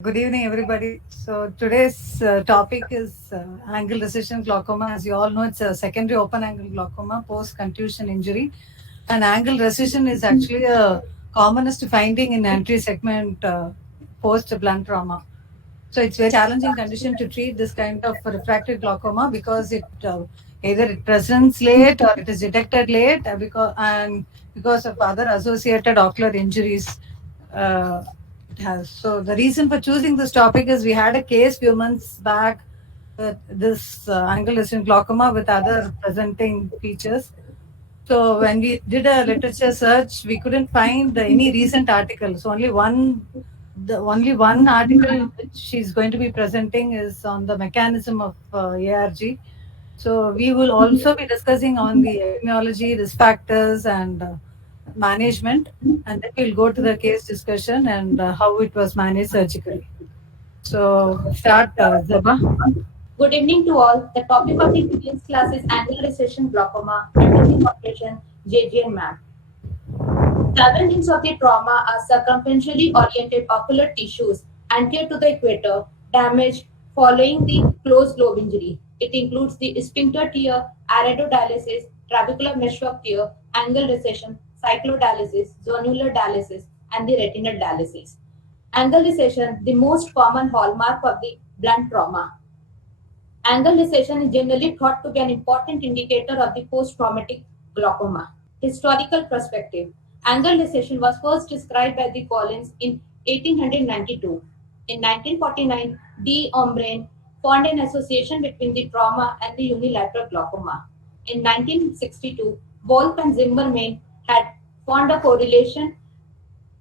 Good evening, everybody. So today's topic is angle recession glaucoma. As you all know, it's a secondary open angle glaucoma post contusion injury, and angle recession is actually a commonest finding in anterior segment post blunt trauma. So it's very challenging condition to treat this kind of refractive glaucoma because it either it presents late or it is detected late because of other associated ocular injuries. Uh, it has. So the reason for choosing this topic is we had a case few months back with this angle lesion glaucoma with other presenting features. So when we did a literature search, we couldn't find any recent articles. Only one article which she's going to be presenting is on the mechanism of ARG. So we will also be discussing on the epidemiology, risk factors, and management, and then we'll go to the case discussion and how it was managed surgically. So start, Zeba. Good evening to all. The topic of the today's class is annual recession glaucoma under the operation JGN map. The events of the trauma are circumferentially oriented ocular tissues anterior to the equator damaged following the closed globe injury. It includes the sphincter tear, iridodylisis, trabecular meshwork tear, angle recession, cyclodialysis, zonular dialysis, and the retinal dialysis. Angle recession, the most common hallmark of the blunt trauma. Angle recession is generally thought to be an important indicator of the post-traumatic glaucoma. Historical perspective. Angle recession was first described by the Collins in 1892. In 1949, D. Ombrane found an association between the trauma and the unilateral glaucoma. In 1962, Wolf and Zimmerman had found a correlation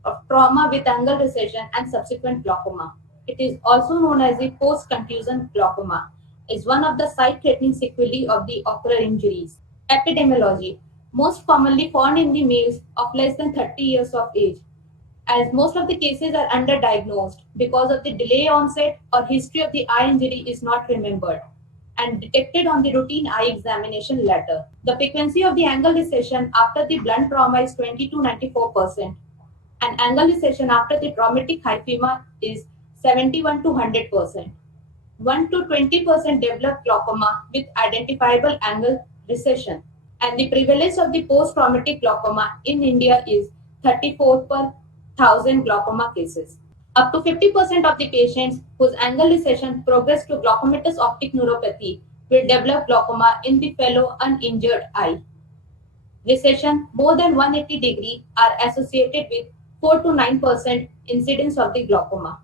of trauma with angle recession and subsequent glaucoma. It is also known as the post-contusion glaucoma. Is one of the sight-threatening sequelae of the ocular injuries. Epidemiology. Most commonly found in the males of less than 30 years of age, as most of the cases are underdiagnosed because of the delay onset or history of the eye injury is not remembered and detected on the routine eye examination later. The frequency of the angle recession after the blunt trauma is 20 to 94%, and angle recession after the traumatic hyphema is 71 to 100%. 1 to 20% develop glaucoma with identifiable angle recession, and the prevalence of the post-traumatic glaucoma in India is 34 per thousand glaucoma cases. Up to 50% of the patients whose angle recession progress to glaucomatous optic neuropathy will develop glaucoma in the fellow uninjured eye. Recession more than 180 degree are associated with 4 to 9% incidence of the glaucoma.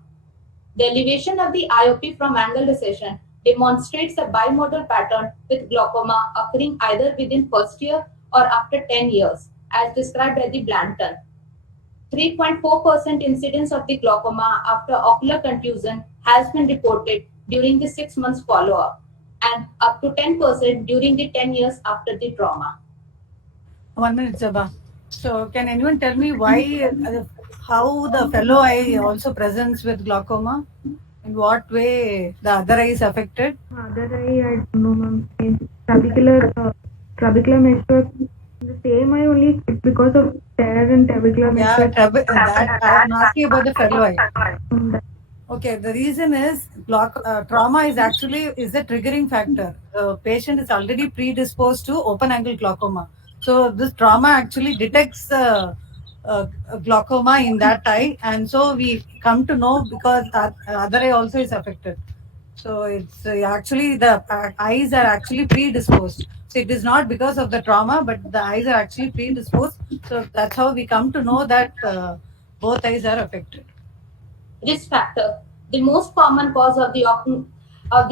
The elevation of the IOP from angle recession demonstrates a bimodal pattern with glaucoma occurring either within first year or after 10 years, as described by the Blanton. 3.4% incidence of the glaucoma after ocular contusion has been reported during the 6 months follow-up, and up to 10% during the 10 years after the trauma. 1 minute, Zeba. So can anyone tell me why, how the fellow eye also presents with glaucoma? In what way the other eye is affected? Other eye, I don't know, ma'am. Trabecular meshwork. The same eye only because of tear and trabecular Yeah, meshwork. that I'm asking about the fellow eye. That Okay, the reason is trauma is a triggering factor. The patient is already predisposed to open angle glaucoma. So this trauma actually detects glaucoma in that eye, and so we come to know because that other eye also is affected. So it's actually the eyes are actually predisposed. So it is not because of the trauma, but the eyes are actually predisposed. So that's how we come to know that both eyes are affected. Risk factor. The most common cause of the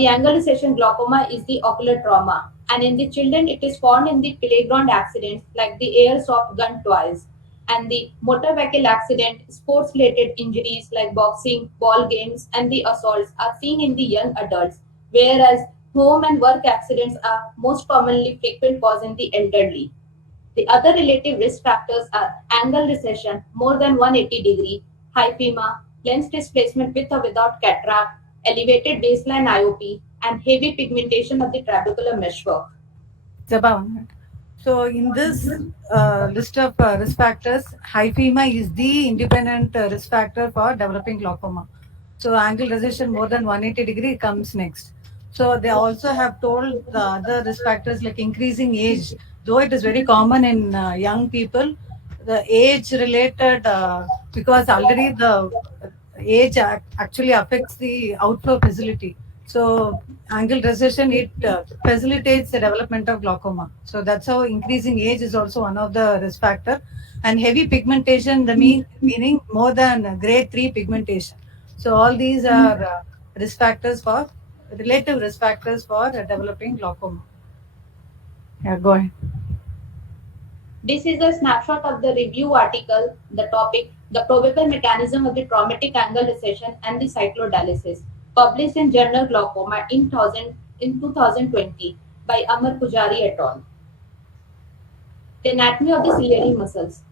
angle recession glaucoma is the ocular trauma, and in the children it is found in the playground accidents like the airsoft gun toys, and the motor vehicle accident. Sports-related injuries like boxing, ball games, and the assaults are seen in the young adults, whereas home and work accidents are most commonly frequent cause in the elderly. The other relative risk factors are angle recession more than 180-degree, hyphema, lens displacement with or without cataract, elevated baseline IOP, and heavy pigmentation of the trabecular meshwork. Zaba, 1 minute. So in this list of risk factors, hyphema is the independent risk factor for developing glaucoma. So angle recession more than 180 degree comes next. So they also have told the other risk factors like increasing age, though it is very common in young people, the age related, because already the age actually affects the outflow facility. So angle recession, it facilitates the development of glaucoma. So that's how increasing age is also one of the risk factor. And heavy pigmentation, the meaning more than grade 3 pigmentation. So all these are risk factors for relative risk factors for developing glaucoma. Yeah, go ahead. This is a snapshot of the review article, the topic, the probable mechanism of the traumatic angle recession and the cyclodialysis, published in Journal Glaucoma in 2020 by Amar Pujari et al. The anatomy of the ciliary muscles.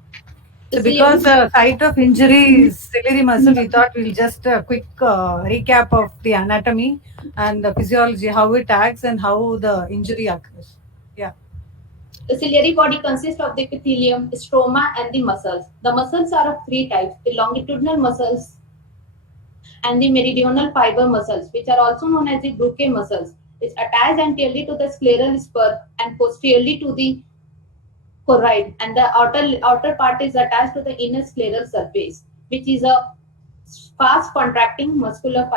So because the site of injury is ciliary muscle, we thought we'll just a quick recap of the anatomy and the physiology, how it acts and how the injury occurs. Yeah. The ciliary body consists of the epithelium, stroma, and the muscles. The muscles are of three types: the longitudinal muscles and the meridional fiber muscles, which are also known as the Bruchii muscles, which attach anteriorly to the scleral spur and posteriorly to the choroid, and the outer part is attached to the inner scleral surface, which is a fast contracting muscular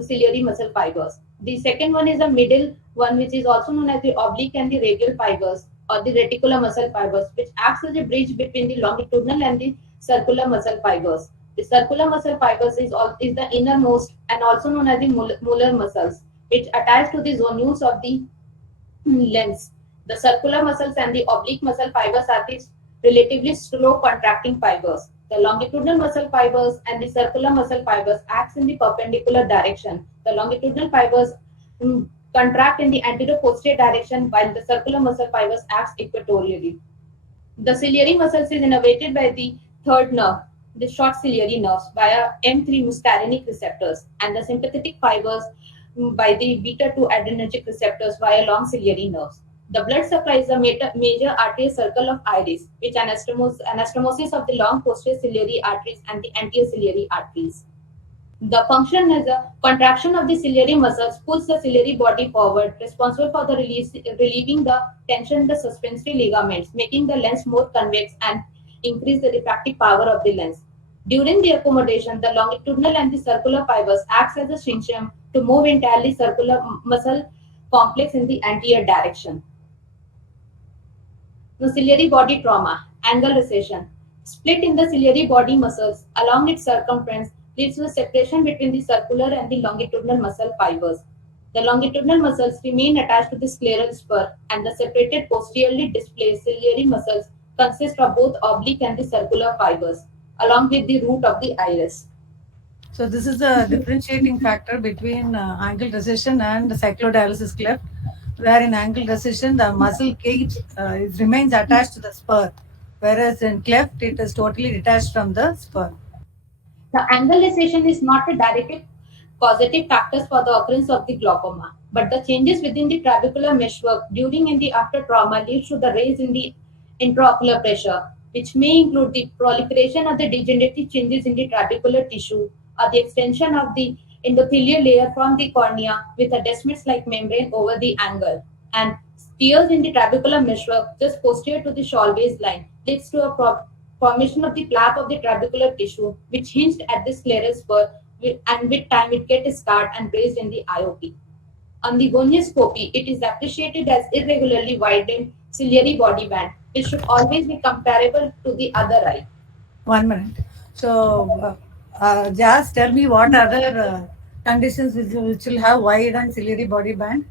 ciliary muscle fibers. The second one is a middle one, which is also known as the oblique and the radial fibers or the reticular muscle fibers, which acts as a bridge between the longitudinal and the circular muscle fibers. The circular muscle fibers is the innermost and also known as the molar muscles, which attach to the zonules of the lens. The circular muscles and the oblique muscle fibers are the relatively slow contracting fibers. The longitudinal muscle fibers and the circular muscle fibers act in the perpendicular direction. The longitudinal fibers contract in the anterior-posterior direction, while the circular muscle fibers act equatorially. The ciliary muscles is innervated by the third nerve, the short ciliary nerves, via M3 muscarinic receptors, and the sympathetic fibers by the beta-2 adrenergic receptors via long ciliary nerves. The blood supply is a major arterial circle of iris, which anastomosis of the long posterior ciliary arteries and the anterior ciliary arteries. The function is a contraction of the ciliary muscles pulls the ciliary body forward, responsible for the relieving the tension in the suspensory ligaments, making the lens more convex and increase the refractive power of the lens. During the accommodation, the longitudinal and the circular fibers acts as a syncytium to move entirely circular muscle complex in the anterior direction. The ciliary body trauma, angle recession. Split in the ciliary body muscles along its circumference leads to a separation between the circular and the longitudinal muscle fibers. The longitudinal muscles remain attached to the scleral spur, and the separated posteriorly displaced ciliary muscles consist of both oblique and the circular fibers, along with the root of the iris. So this is a differentiating factor between angle recession and the cyclodialysis cleft, where in angle recession the muscle cage it remains attached to the spur, whereas in cleft it is totally detached from the spur. The angle recession is not a direct causative factor for the occurrence of the glaucoma, but the changes within the trabecular meshwork during and the after trauma leads to the raise in the intraocular pressure, which may include the proliferation of the degenerative changes in the trabecular tissue or the extension of the endothelial layer from the cornea with a Descemet-like membrane over the angle, and tears in the trabecular meshwork just posterior to the Schallway's line leads to a formation of the flap of the trabecular tissue, which hinged at the scleral spur, and with time it gets scarred and raised in the IOP. On the gonioscopy, it is appreciated as irregularly widened ciliary body band. It should always be comparable to the other eye. 1 minute. So, just tell me what other conditions which will have wide and ciliary body band?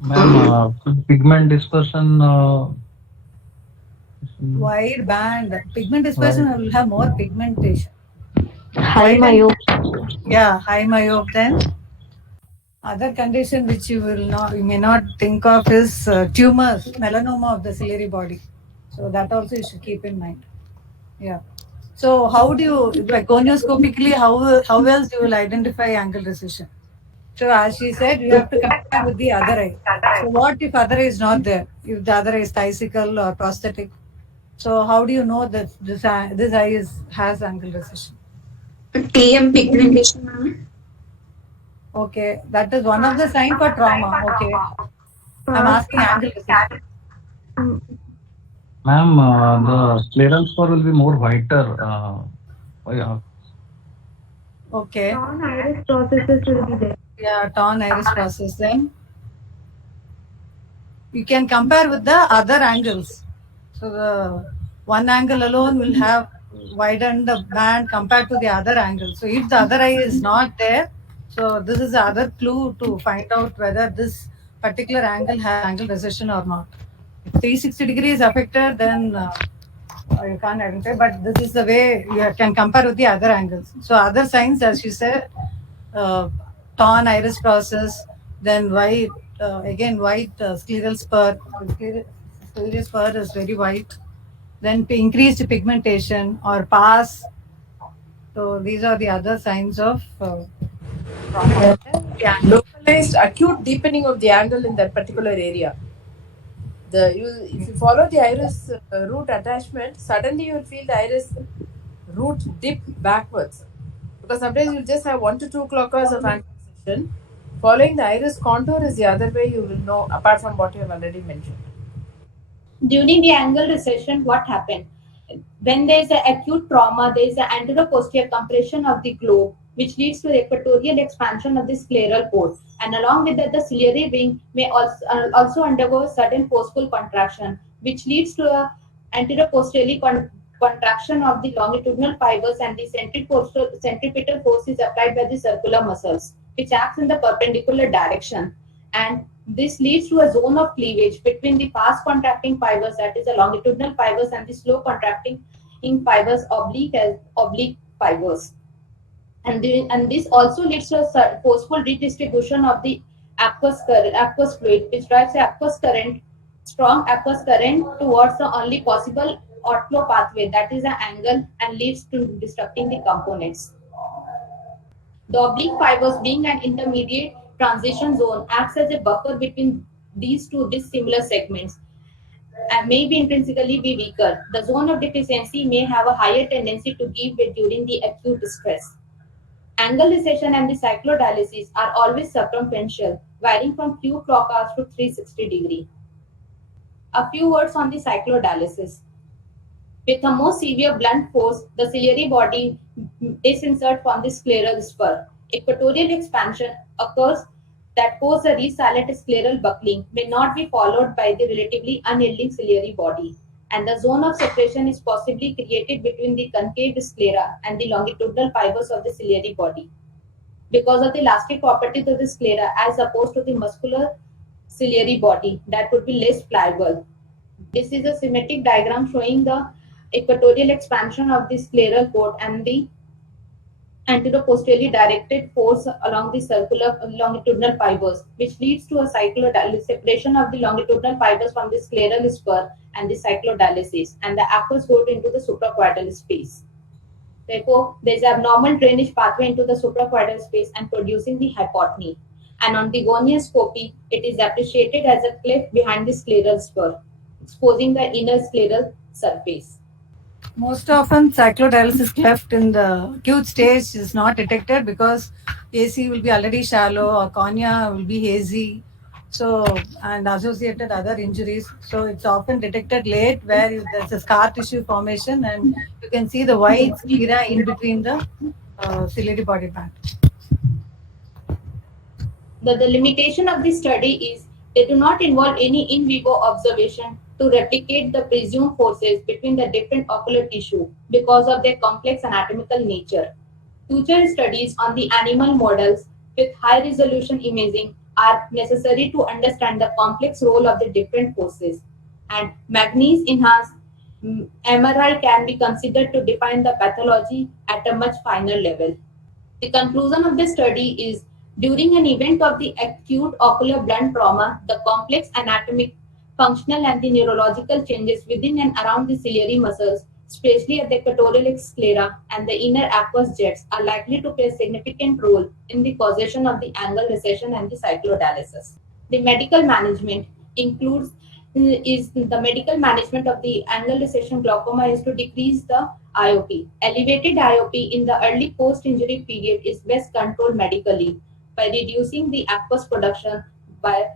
Ma'am, pigment dispersion. Wide band. Pigment dispersion will have more pigmentation. High myope. Yeah, high myope. Then other condition which you may not think of is tumors, melanoma of the ciliary body. So that also you should keep in mind. Yeah. So how do you, like gonioscopically, how else you will identify angle recession? So as she said, you have to compare with the other eye. So what if other eye is not there? If the other eye is thysical or prosthetic, so how do you know that this eye has angle recession? TM pigmentation, ma'am. Okay, that is one of the signs for trauma. Okay, I'm asking angle recession. Ma'am, the scleral spur will be more whiter. Yeah. Okay, Torn iris processes will be there. yeah, torn iris process. Then you can compare with the other angles. So the one angle alone will have widened the band compared to the other angle. So if the other eye is not there, so this is the other clue to find out whether this particular angle has angle recession or not. If 360 degree is affected, then you can't identify. But this is the way you can compare with the other angles. So other signs, as you said, uh, torn iris process, then white, again white scleral spur. Scleral spur is very white. Then increased pigmentation or pass. So these are the other signs of trauma. Localized acute deepening of the angle in that particular area. If you follow the iris root attachment, suddenly you will feel the iris root dip backwards. Because sometimes you'll just have 1 to 2 clockers of angle recession. Following the iris contour is the other way you will know, apart from what you have already mentioned. During the angle recession, what happened? When there is an acute trauma, there is an anteroposterior compression of the globe, which leads to the equatorial expansion of the scleral port. And along with that, the ciliary ring may also undergo sudden forceful contraction, which leads to a anteroposteriorly contraction of the longitudinal fibers, and the centripetal force is applied by the circular muscles, which acts in the perpendicular direction. And this leads to a zone of cleavage between the fast contracting fibers, that is the longitudinal fibers, and the slow contracting fibers, oblique fibers. And this also leads to a forceful redistribution of the aqueous fluid, which drives the strong aqueous current towards the only possible outflow pathway, that is the angle, and leads to destructing the components. The oblique fibers, being an intermediate transition zone, acts as a buffer between these two dissimilar segments and may be intrinsically be weaker. The zone of deficiency may have a higher tendency to give way during the acute stress. Angle recession and the cyclodialysis are always circumferential, varying from few clock hours to 360 degree. A few words on the cyclodialysis. With a more severe blunt force, the ciliary body disinserts from the scleral spur. Equatorial expansion occurs that cause a resilient scleral buckling may not be followed by the relatively unyielding ciliary body, and the zone of separation is possibly created between the concave sclera and the longitudinal fibers of the ciliary body. Because of the elastic properties of the sclera as opposed to the muscular ciliary body that would be less pliable. This is a symmetric diagram showing the equatorial expansion of the scleral cord and the anteroposteriorly directed force along the circular longitudinal fibers, which leads to a separation of the longitudinal fibers from the scleral spur and the cyclodialysis, and the aqueous goes into the suprachiasmal space. Therefore, there is abnormal drainage pathway into the suprachiasmal space and producing the hypotony. And on the gonioscopy, it is appreciated as a cleft behind the scleral spur, exposing the inner scleral surface. Most often, cyclodialysis cleft in the acute stage is not detected because AC will be already shallow or cornea will be hazy. So, and associated other injuries. So, it's often detected late where there's a scar tissue formation and you can see the white sclera in between the ciliary body band. The limitation of this study is they do not involve any in vivo observation to replicate the presumed forces between the different ocular tissue because of their complex anatomical nature. Future studies on the animal models with high resolution imaging are necessary to understand the complex role of the different forces, and manganese enhanced MRI can be considered to define the pathology at a much finer level. The conclusion of the study is during an event of the acute ocular blunt trauma, the complex anatomic, functional, and the neurological changes within and around the ciliary muscles, especially at the equatorial sclera and the inner aqueous jets, are likely to play a significant role in the causation of the angle recession and the cyclodialysis. The medical management includes the medical management of the angle recession glaucoma is to decrease the IOP. Elevated IOP in the early post-injury period is best controlled medically by reducing the aqueous production by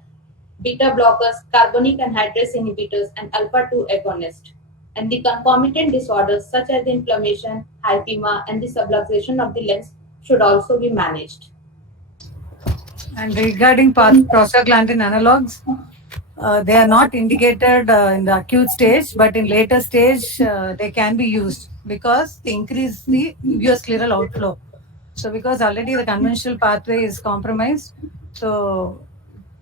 beta blockers, carbonic anhydrase inhibitors, and alpha-2 agonists. And the concomitant disorders such as inflammation, hypema, and the subluxation of the lens should also be managed. And regarding prostaglandin analogs, they are not indicated in the acute stage, but in later stage they can be used because they increase the uveoscleral outflow. So because already the conventional pathway is compromised, so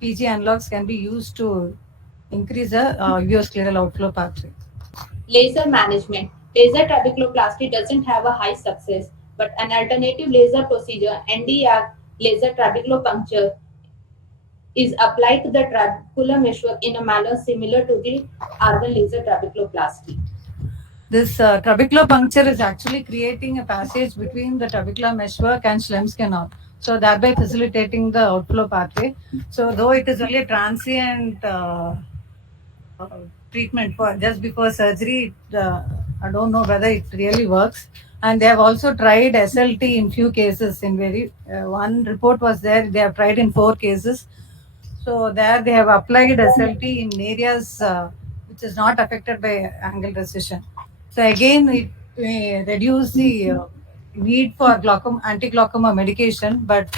PG analogs can be used to increase the uveoscleral outflow pathway. Laser management. Laser trabeculoplasty doesn't have a high success, but an alternative laser procedure, Nd:YAG laser trabeculopuncture, is applied to the trabecular meshwork in a manner similar to the argon laser trabeculoplasty. This trabecular puncture is actually creating a passage between the trabecular meshwork and Schlemm's canal, so thereby facilitating the outflow pathway. So though it is only a transient treatment for just before surgery, I don't know whether it really works. And they have also tried SLT in few cases. In very one report was there. They have tried in 4 cases. So there they have applied SLT in areas which is not affected by angle recession. So again, it may reduce the need for glaucoma, anti-glaucoma medication, but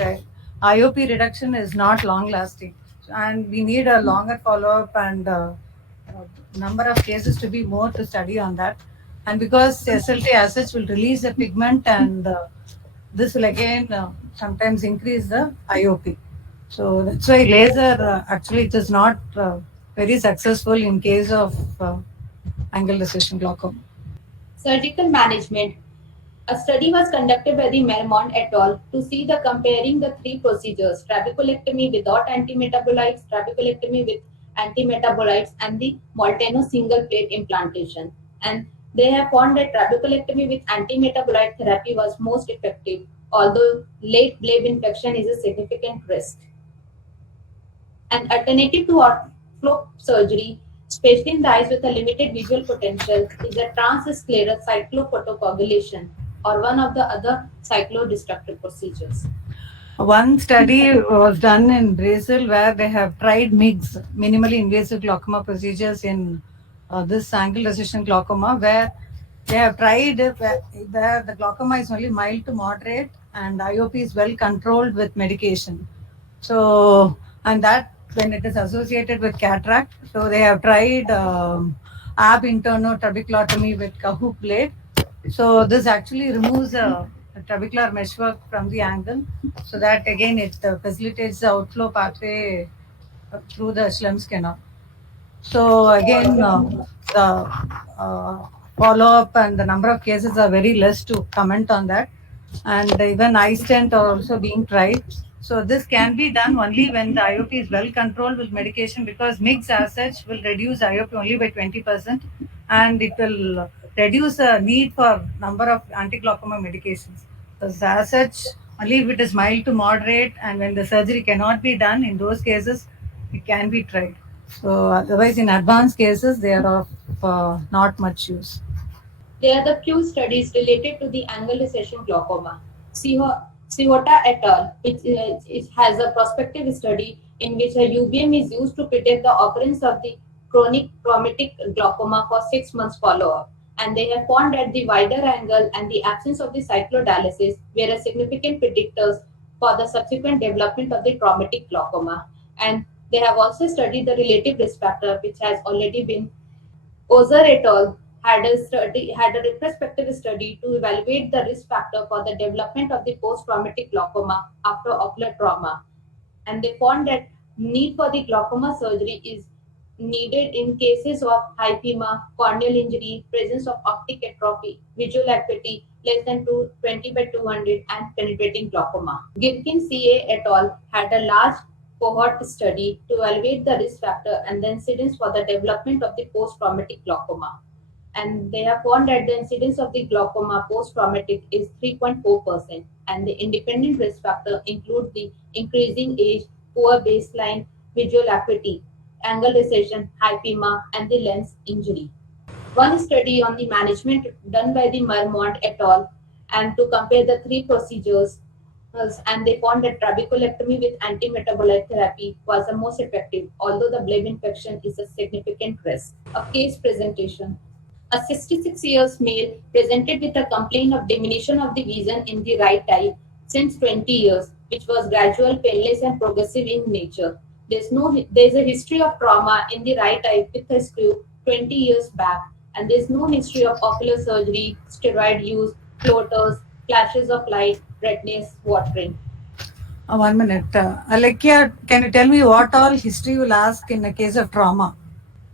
IOP reduction is not long-lasting, and we need a longer follow-up and number of cases to be more to study on that. And because SLT as such will release the pigment, and this will again sometimes increase the IOP. So that's why laser actually it is not very successful in case of angle recession glaucoma. Surgical management. A study was conducted by the Mermont et al. To see the comparing the 3 procedures: trabeculectomy without antimetabolites, trabeculectomy with antimetabolites, and the Molteno single plate implantation. And they have found that trabeculectomy with antimetabolite therapy was most effective, although late bleb infection is a significant risk. An alternative to outflow surgery, especially in the eyes with a limited visual potential, is a transscleral cyclophotocoagulation, or one of the other cyclodestructive procedures. One study was done in Brazil where they have tried MIGS, minimally invasive glaucoma procedures, in this angle recession glaucoma, where they have tried where the glaucoma is only mild to moderate and IOP is well controlled with medication. So, and that when it is associated with cataract, so they have tried ab interno trabeculotomy with Kahoot blade. So this actually removes the trabecular meshwork from the angle, so that again it facilitates the outflow pathway through the Schlemm's canal. So again, the follow-up and the number of cases are very less to comment on that. And even eye stent are also being tried. So this can be done only when the IOP is well controlled with medication, because MIGS as such will reduce IOP only by 20%, and it will reduce the need for number of anti-glaucoma medications. So as such, only if it is mild to moderate and when the surgery cannot be done, in those cases, it can be tried. So otherwise, in advanced cases, they are of not much use. They are the few studies related to the angle recession glaucoma. Sihota et al., which has a prospective study in which a UBM is used to predict the occurrence of the chronic traumatic glaucoma for 6 months follow-up. And they have found that the wider angle and the absence of the cyclodialysis were a significant predictors for the subsequent development of the traumatic glaucoma. And they have also studied the relative risk factor, which has already been. Ozer et al. Had a retrospective study to evaluate the risk factor for the development of the post-traumatic glaucoma after ocular trauma. And they found that need for the glaucoma surgery is needed in cases of hypema, corneal injury, presence of optic atrophy, visual acuity less than 20/200, and penetrating glaucoma. Gilkin CA et al. Had a large cohort study to evaluate the risk factor and the incidence for the development of the post-traumatic glaucoma. And they have found that the incidence of the glaucoma post-traumatic is 3.4%, and the independent risk factor include the increasing age, poor baseline visual acuity, angle recession, hypema, and the lens injury. One study on the management done by the Marmont et al. And to compare the three procedures, and they found that trabeculectomy with antimetabolite therapy was the most effective, although the blood infection is a significant risk. A case presentation. A 66 years male presented with a complaint of diminution of the vision in the right eye since 20 years, which was gradual, painless, and progressive in nature. There's a history of trauma in the right eye with a screw 20 years back, and there's no history of ocular surgery, steroid use, floaters, flashes of light, redness, watering. 1 minute. Alekia, can you tell me what all history you'll ask in a case of trauma?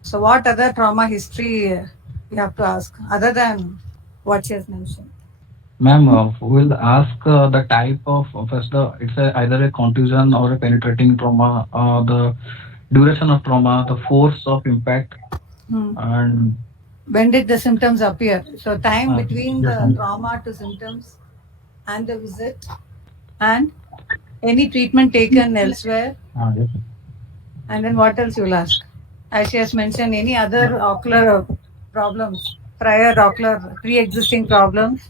So, what other trauma history you have to ask other than what she has mentioned? Ma'am, we'll ask the type of first either a contusion or a penetrating trauma, the duration of trauma, the force of impact, and When did the symptoms appear? So, time between yes, the ma'am. trauma to symptoms and the visit, and any treatment taken elsewhere, Yes. and then what else you'll ask? As she has mentioned, any other ocular problems, prior ocular pre-existing problems,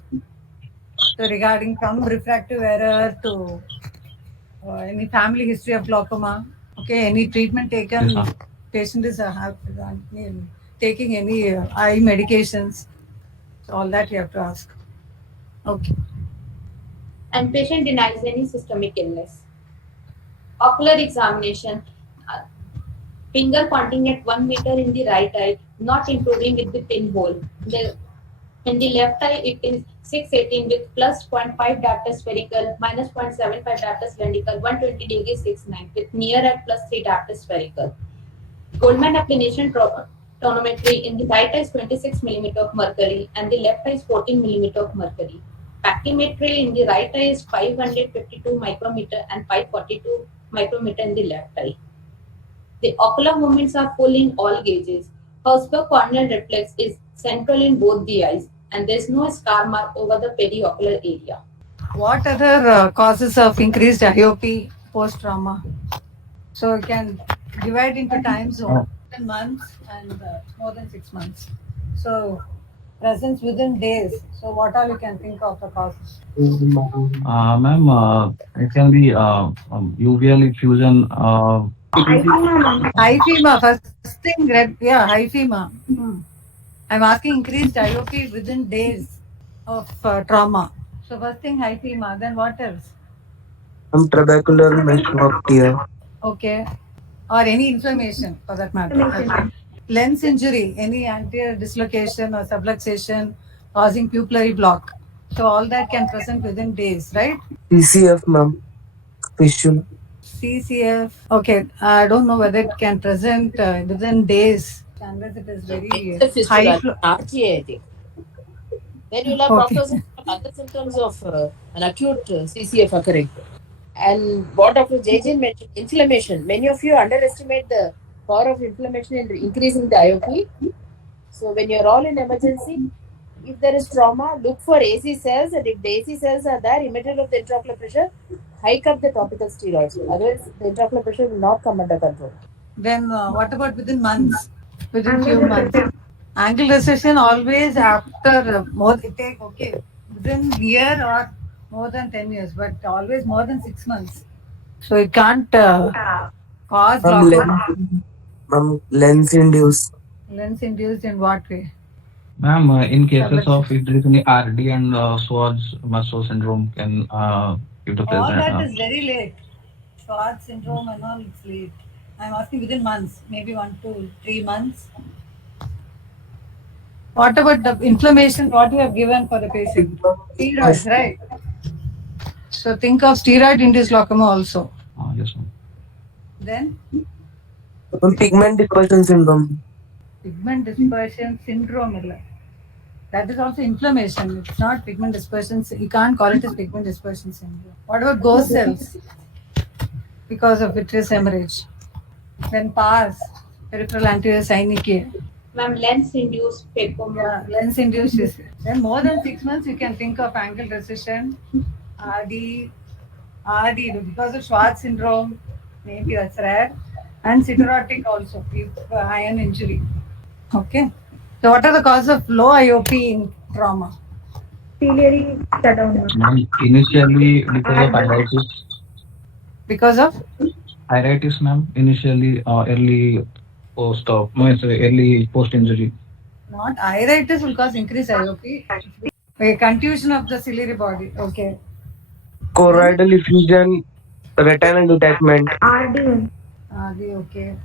so regarding from refractive error to any family history of glaucoma. Okay, any treatment taken, Yes, ma'am. patient is taking any eye medications. So all that you have to ask. Okay. And patient denies any systemic illness. Ocular examination. uh, Finger pointing at 1 meter in the right eye, not improving with the pinhole. In the left eye, it is 618 with plus 0.5 diopter spherical, minus 0.75 diopter cylindrical, 120 degree 69 with near at plus 3 diopter spherical. Goldman applanation tonometry in the right eye is 26 mm of mercury and the left eye is 14 mm of mercury. Pachymetry in the right eye is 552 micrometer and 542 micrometer in the left eye. The ocular movements are full in all gauges. Herzberg corneal reflex is central in both the eyes, and there is no scar mark over the periocular area. What other causes of increased IOP post trauma? So you can divide into time zone, 10 months and more than 6 months. So presence within days. So what all you can think of the causes? Ma'am, it can be uveal effusion. Hyphema, first thing, high FEMA. I'm asking increased IOP within days of trauma. So first thing, high FEMA. Then what else? Trabecular mesonotia. Okay. Or any inflammation for that matter. Okay. Lens injury, any anterior dislocation or subluxation causing pupillary block. So all that can present within days, right? CCF, ma'am. Fissure. CCF. Okay, I don't know whether it can present within days unless it is very It's a high fistula, flow. RTA, I think. Then you'll have Okay. prognosis of other symptoms of an acute CCF occurring. And what Dr. Jayajin mentioned, inflammation. Many of you underestimate the power of inflammation in increasing the IOP. So when you're all in emergency, if there is trauma, look for AC cells, and if the AC cells are there, immediately of the intraocular pressure, hike up the topical steroids. Otherwise, the intraocular pressure will not come under control. Then what about within months? Within few months. Angle recession always after more it take within year or more than 10 years, but always more than 6 months. So it can't cause glaucoma. Lens induced. Lens induced in what way? Ma'am, in cases of if there is any RD and Schwarz-Mussow syndrome can give the All that present. is very late. Schwarz syndrome and all, it's late. I'm asking within months, maybe 1 to 3 months. What about the inflammation? What you have given for the patient? Steroids, right? So think of steroid-induced glaucoma also. Yes, ma'am. Then Pigment dispersion syndrome. pigment dispersion syndrome. That is also inflammation. It's not pigment dispersion. You can't call it as pigment dispersion syndrome. What about ghost cells? Because of vitreous hemorrhage. Then PARS, peripheral anterior synechia. Ma'am, lens-induced phacoema. Yeah, lens induced. Then more than 6 months, you can think of angle recession, RD, because of Schwarz syndrome, maybe that's rare, and sclerotic also, if iron injury. Okay. So what are the causes of low IOP in trauma? Ciliary shutdown, ma'am. Madam, initially because of iritis. Because of Iritis, ma'am. Initially, early post injury. not iritis will cause increased IOP. Okay, contusion of the ciliary body. Okay. Choroidal effusion, retinal detachment. RD, ma'am. Okay.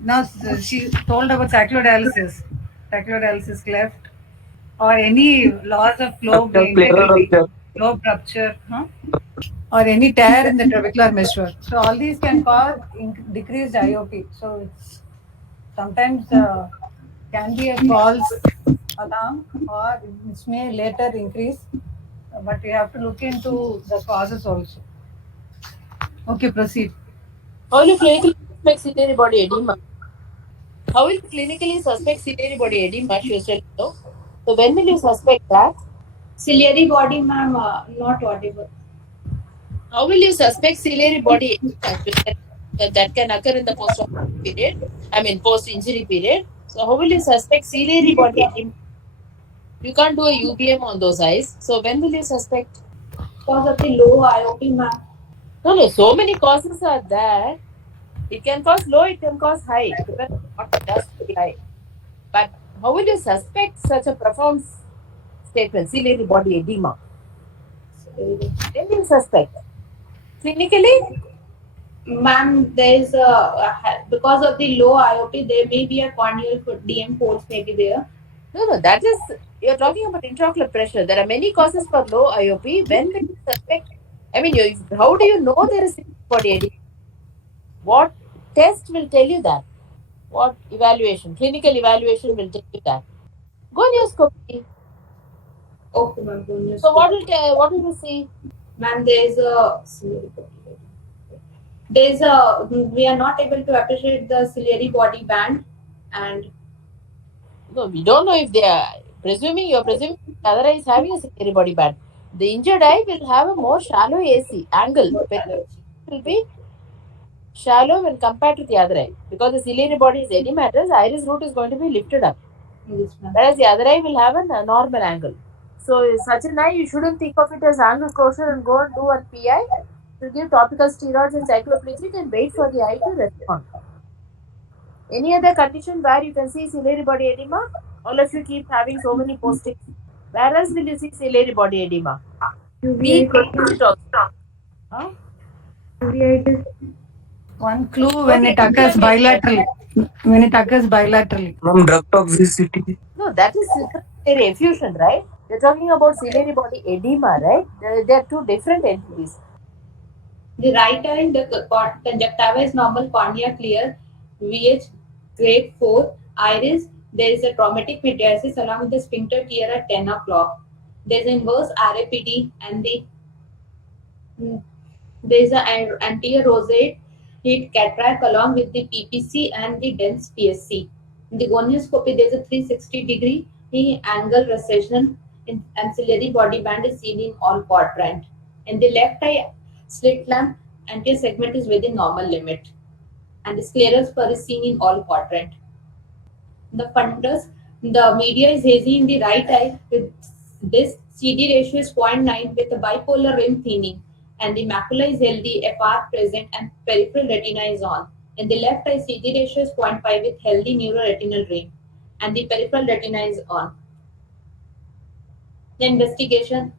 Now she told about cyclodialysis. Cyclodialysis cleft or any loss of globe Rupture, pleural integrity, rupture. globe rupture, huh? Or any tear in the trabecular meshwork. So all these can cause decreased IOP. So it's sometimes can be a false alarm or it may later increase, but we have to look into the causes also. Okay, proceed. How will you clinically suspect ciliary body edema? How will you clinically suspect ciliary body edema? She was telling you. So when will you suspect that? Ciliary body, ma'am, not audible. How will you suspect ciliary body edema? That can occur in the post-operative period. I mean post-injury period. So how will you suspect ciliary body edema? You can't do a UBM on those eyes. So when will you suspect? Because of the low IOP, ma'am. No. So many causes are there. It can cause low, it can cause high. Depends on what it does to the eye. But how will you suspect such a profound statement, ciliary body edema? When will you suspect? Clinically? Ma'am, there is because of the low IOP, there may be a corneal DM folds may be there. No. That is, you're talking about intraocular pressure. There are many causes for low IOP. When will you suspect? I mean, how do you know there is ciliary body edema? What test will tell you that? What evaluation? Clinical evaluation will tell you that. Gonioscopy. Okay, ma'am. So what will you see? Ma'am, we are not able to appreciate the ciliary body band, and No, we don't know if they are you're presuming the other eye is having a ciliary body band. The injured eye will have a more shallow AC angle. Will be shallow when compared to the other eye because the ciliary body is edematous. Iris root is going to be lifted up, yes, ma'am. whereas the other eye will have a normal angle. So such an eye, you shouldn't think of it as angle closure and go and do a PI. You give topical steroids and cycloplegic and wait for the eye to respond. Any other condition where you can see ciliary body edema? All of you keep having so many postings. Where else will you see ciliary body edema? Weak Uveitis. also. Huh? Uveitis. One clue when it occurs bilaterally. When it occurs bilaterally. Ma'am, drug toxicity. No, that is ciliary effusion, right? You're talking about ciliary body edema, right? They are two different entities. The right eye, the conjunctiva is normal, cornea clear, VH grade 4, iris, there is a traumatic mydriasis along with the sphincter tear at 10 o'clock. There is inverse RAPD and there is an anterior rosate heat cataract along with the PPC and the dense PSC. In the gonioscopy, there is a 360-degree angle recession in ancillary body band is seen in all quadrant. In the left eye slit lamp, anterior segment is within normal limit, and the scleral spur is seen in all quadrant. The fundus, the media is hazy in the right eye with this CD ratio is 0.9 with a bipolar rim thinning, and the macula is healthy, FR present, and peripheral retina is on. In the left eye, CD ratio is 0.5 with healthy neuroretinal rim, and the peripheral retina is on. The investigation,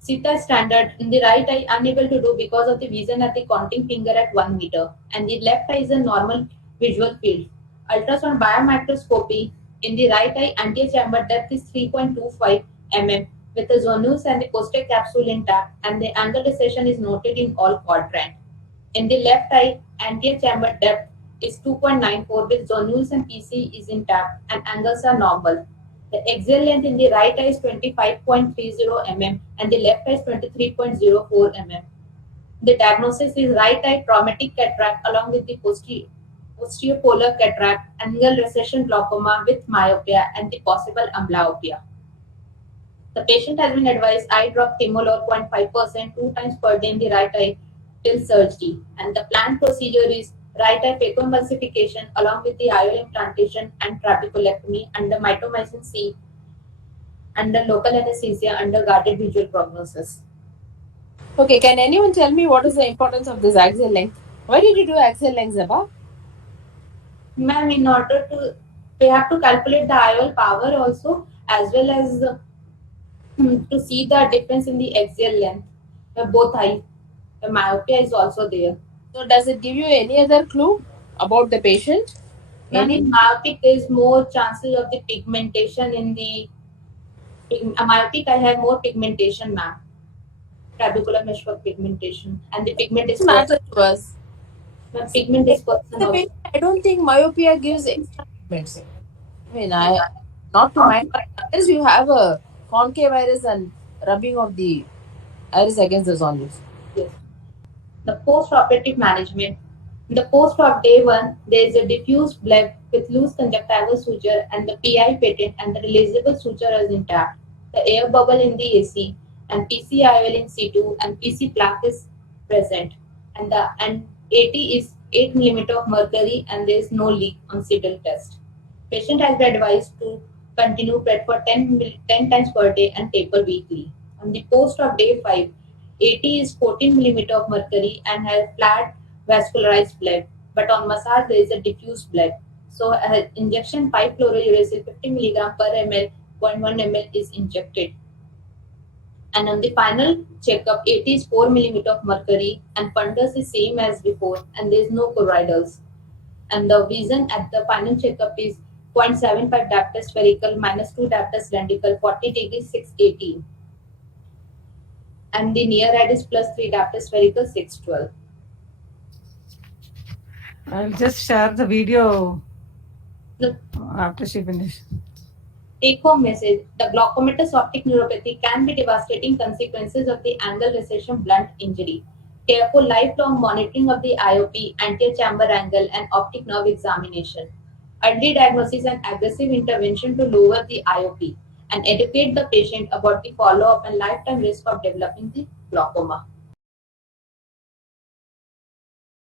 CETA standard in the right eye unable to do because of the vision at the counting finger at 1 meter, and the left eye is a normal visual field. Ultrasound biomicroscopy in the right eye anterior chamber depth is 3.25 mm with the zonus and the posterior capsule intact, and the angle recession is noted in all quadrant. In the left eye anterior chamber depth is 2.94 with zonules and PC is intact and angles are normal. The axial length in the right eye is 25.30 mm and the left eye is 23.04 mm. The diagnosis is right eye traumatic cataract along with the posterior polar cataract, angle recession glaucoma with myopia and the possible amblyopia. The patient has been advised eye drop timolol 0.5% 2 times per day in the right eye till surgery, and the planned procedure is right eye phacoemulsification along with the IOL implantation and trabeculectomy under mitomycin C under local anesthesia under guarded visual prognosis. Okay, can anyone tell me what is the importance of this axial length? Why did you do axial length, Zeba? Ma'am, in order to, we have to calculate the IOL power also, as well as to see the difference in the axial length. Both eye, the myopia is also there. So does it give you any other clue about the patient? Ma'am, in myopic, there is more chances of the pigmentation in the myopic. I have more pigmentation, ma'am. Trabecular meshwork pigmentation, and the pigment is Matter to us. Ma'am, pigment dispersion The also. patient, I don't think myopia gives extra pigments. I mean, not to my knowledge, unless you have a concave iris and rubbing of the iris against the zonules. Yes. The post-operative management. In the post-op day 1, there is a diffuse bleb with loose conjunctival suture and the PI patent and the releasable suture is intact. The air bubble in the AC and PCIOL in situ and PC plaque is present. And 80 is 8 mm of mercury and there is no leak on CIDL test. Patient has been advised to continue PRED for 10 times per day and taper weekly. On the post-op day 5, 80 is 14 mm of mercury and has flat vascularized blood, but on massage there is a diffuse blood. So injection 5-fluorouracil 50 mg per ml, 0.1 ml is injected. And on the final checkup, 80 is 4 mm of mercury and fundus is same as before and there is no choroidals. And the vision at the final checkup is 0.75 diopter spherical minus 2 diopter cylindrical, 40 degrees 680. And the near eye is plus 3 diopter spherical 612. I'll just share the video The after she finishes. take-home message: the glaucomatous optic neuropathy can be devastating consequences of the angle recession blunt injury. Careful lifelong monitoring of the IOP, anterior chamber angle, and optic nerve examination. Early diagnosis and aggressive intervention to lower the IOP, and educate the patient about the follow-up and lifetime risk of developing the glaucoma.